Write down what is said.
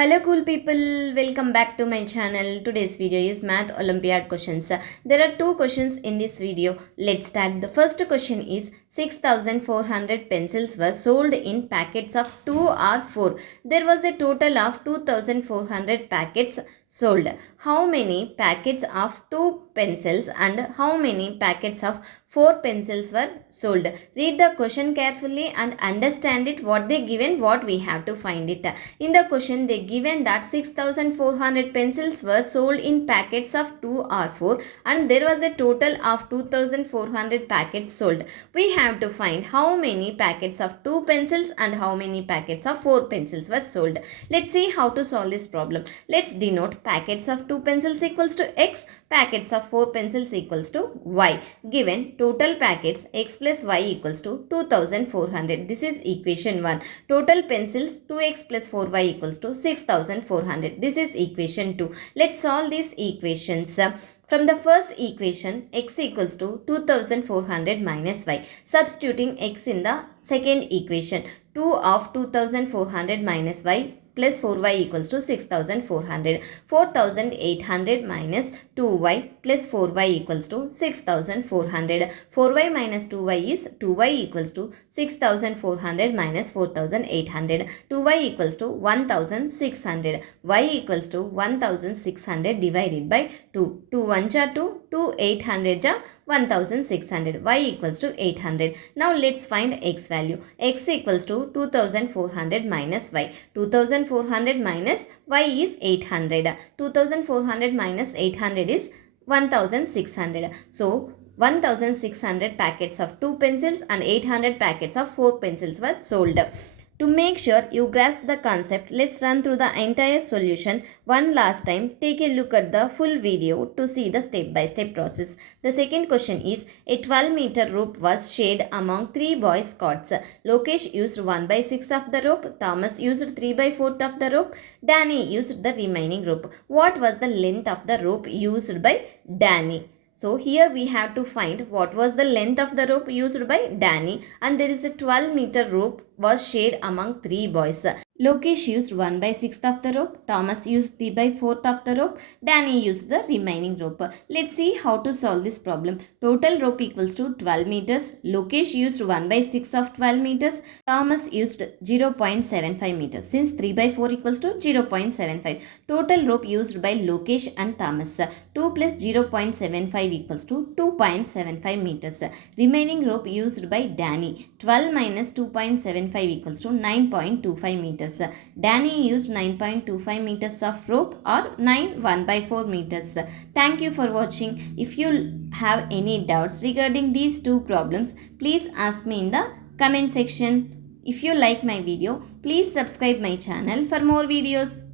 Hello cool people, welcome back to my channel. Today's video is Math Olympiad questions. There are two questions in this video. Let's start. The first question is 6,400 pencils were sold in packets of 2 or 4. There was a total of 2,400 packets sold. How many packets of 2 pencils and how many packets of 4 pencils were sold? Read the question carefully and understand it. What they given, what we have to find it. In the question they given that 6,400 pencils were sold in packets of 2 or 4 and there was a total of 2,400 packets sold. We have to find how many packets of 2 pencils and how many packets of 4 pencils were sold. Let's see how to solve this problem. Let's denote packets of 2 pencils equals to x, packets of 4 pencils equals to y. Given total packets x plus y equals to 2,400. This is equation 1. Total pencils 2x plus 4y equals to 6,400. This is equation 2. Let's solve these equations. From the first equation, x equals to 2,400 minus y. Substituting x in the second equation, 2 of 2,400 minus y plus 4y equals to 6,400. 4,800 minus 2y plus 4y equals to 6,400. 4y minus 2y is 2y equals to 6,400 minus 4,800. 2y equals to 1,600. Y equals to 1,600 divided by 2. 2 1 ja 2, 2 800 ja 1,600. Y equals to 800. Now let's find x value. X equals to 2,400 minus y. 2,400 minus y is 800. 2,400 minus 800 is 1,600. So 1,600 packets of 2 pencils and 800 packets of 4 pencils were sold. To make sure you grasp the concept, let's run through the entire solution one last time. Take a look at the full video to see the step-by-step process. The second question is, a 12-meter rope was shared among 3 Boy Scouts. Lokesh used 1/6 of the rope, Thomas used 3/4 of the rope, Danny used the remaining rope. What was the length of the rope used by Danny? So here we have to find what was the length of the rope used by Danny, and there is a 12-meter rope was shared among 3 boys. Lokesh used 1/6 of the rope, Thomas used 3/4 of the rope, Danny used the remaining rope. Let's see how to solve this problem. Total rope equals to 12 meters. Lokesh used 1/6 of 12 meters. Thomas used 0.75 meters. Since 3/4 equals to 0.75. Total rope used by Lokesh and Thomas. 2 plus 0.75 equals to 2.75 meters. Remaining rope used by Danny. 12 minus 2.75 equals to 9.25 meters. Danny used 9.25 meters of rope or 9 1/4 meters. Thank you for watching. If you have any doubts regarding these two problems, please ask me in the comment section. If you like my video, please subscribe my channel for more videos.